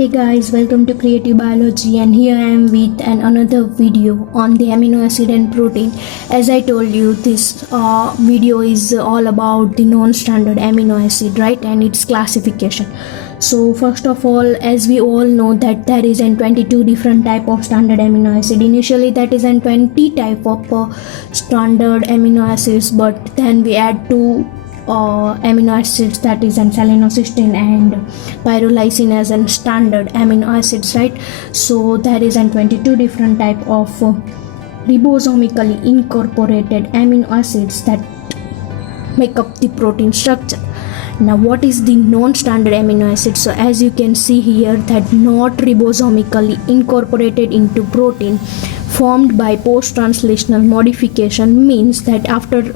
Hey guys, welcome to Creative Biology, and here I am with another video on the amino acid and protein. As I told you, this video is all about the non-standard amino acid, right, and its classification. So first of all, as we all know that there is 22 different type of standard amino acid. Initially that is 20 type of standard amino acids, but then we add two amino acids, that is seleноcysteine and pyrrolysine as an standard amino acids, right? So there is 22 different type of ribosomically incorporated amino acids that make up the protein structure. Now what is the non-standard amino acid? So as you can see here, that not ribosomically incorporated into protein, formed by post-translational modification, means that after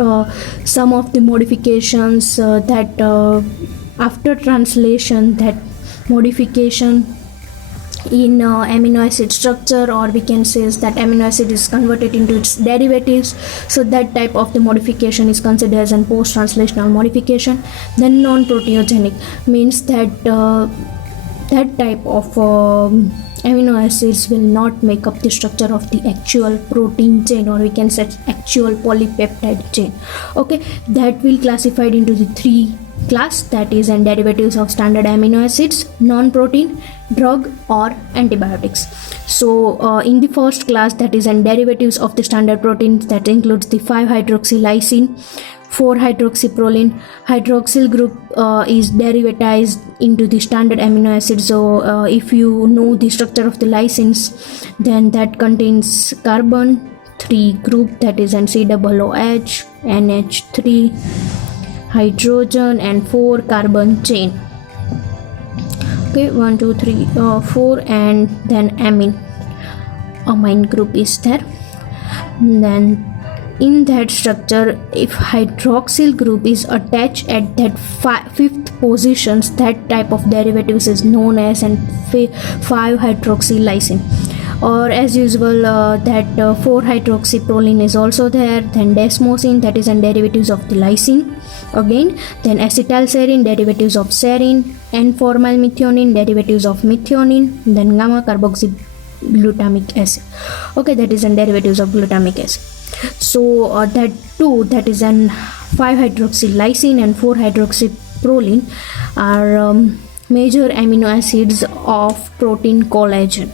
some of the modifications after translation, that modification in amino acid structure, or we can say is that amino acid is converted into its derivatives, so that type of the modification is considered as a post-translational modification. Then non-proteogenic means that that type of amino acids will not make up the structure of the actual protein chain, or we can say actual polypeptide chain. Okay, that will classified into the three class, that is and derivatives of standard amino acids, non-protein, drug or antibiotics. So in the first class, that is and derivatives of the standard proteins, that includes the 5-hydroxylysine, 4-hydroxyproline. Hydroxyl group is derivatized into the standard amino acid. So if you know the structure of the lysines, then that contains carbon 3 group, that is an COOH, NH3, hydrogen and 4 carbon chain. Okay, 1 2 3 4, and then amine group is there. Then in that structure, if hydroxyl group is attached at that fifth positions, that type of derivatives is known as 5-hydroxylysine. Or as usual, that 4-hydroxyproline is also there. Then desmosine, that is derivatives of the lysine again. Then acetylserine, derivatives of serine, and formylmethionine, derivatives of methionine. Then gamma carboxyglutamic acid. Okay, that is derivatives of glutamic acid. So that is an 5-hydroxylysine and 4-hydroxyproline are major amino acids of protein collagen.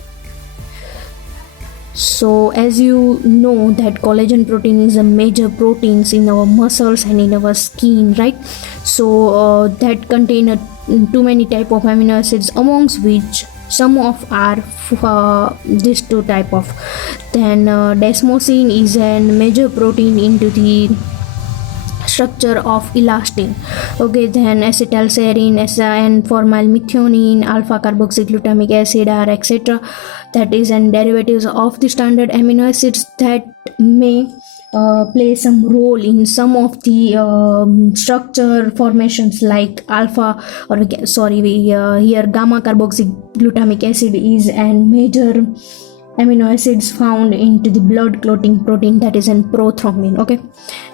So as you know that collagen protein is a major proteins in our muscles and in our skin, right? So that contain too many type of amino acids, amongst which some of are these two type of. Then desmosine is a major protein into the structure of elastin. Okay, then acetylserine and formylmethionine, alpha carboxyglutamic acid are etc. that is and derivatives of the standard amino acids that may play some role in some of the structure formations like alpha, or here gamma carboxyglutamic acid is an major amino acids found into the blood clotting protein, that is in prothrombin. Okay,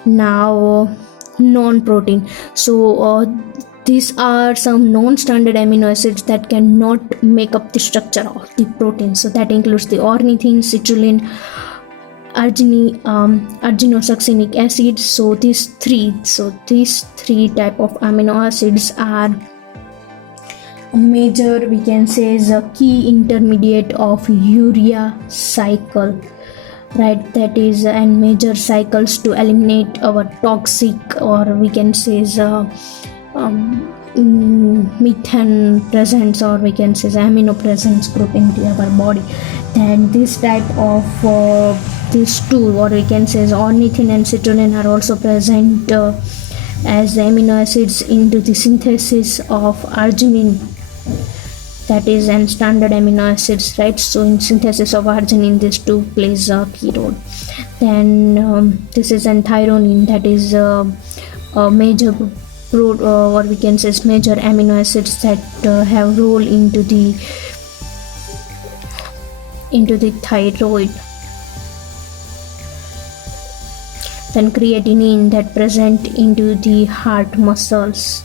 now non-protein. So these are some non-standard amino acids that cannot make up the structure of the protein. So that includes the ornithine, citrulline, arginosuccinic acid. So these three type of amino acids are major, we can say, is a key intermediate of urea cycle, right? That is and major cycles to eliminate our toxic, or we can say is methane presence, or we can say amino presence group into our body. Then this type of these two, or we can say ornithine and citrulline, are also present as amino acids into the synthesis of arginine, that is and standard amino acids, right? So in synthesis of arginine, these two plays a key role. Then this is an thyrionine, that is a major or we can say major amino acids that have role into the thyroid. Then creatinine, that present into the heart muscles.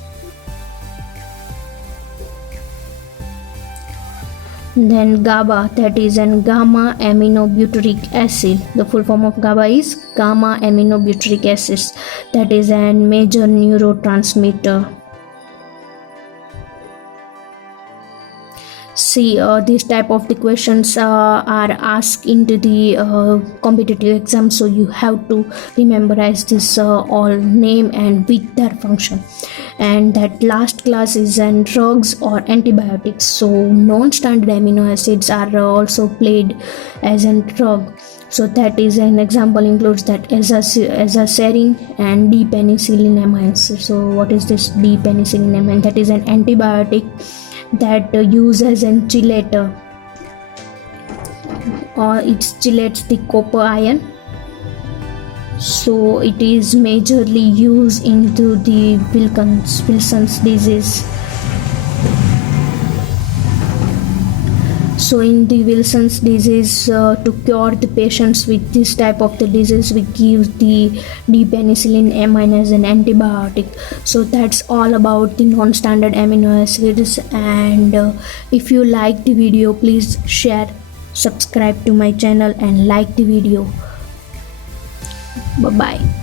Then GABA, that is an gamma aminobutyric acid. The full form of GABA is gamma aminobutyric acid. That is a major neurotransmitter. See, these type of the questions are asked into the competitive exam, so you have to memorize this all name and with their function. And that last class is an drugs or antibiotics. So non-standard amino acids are also played as a drug. So that is an example includes that azathioprine and D-penicillinamide. So what is this D-penicillinamide? That is an antibiotic that uses an chelator, or it chelates the copper ion. So it is majorly used into the Wilson's disease. So in the Wilson's disease, to cure the patients with this type of the disease, we give the D-penicillinamide as an antibiotic. So that's all about the non-standard amino acids. And if you like the video, please share, subscribe to my channel and like the video. Bye bye.